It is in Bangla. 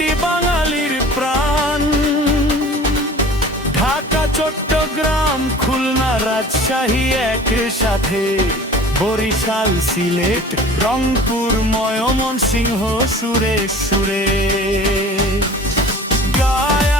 মাটি বাঙালির প্রাণ। ঢাকা, চট্টগ্রাম, খুলনা, রাজশাহী একসাথে, বরিশাল, সিলেট, রংপুর, ময়মনসিংহ সুরে সুরে গায়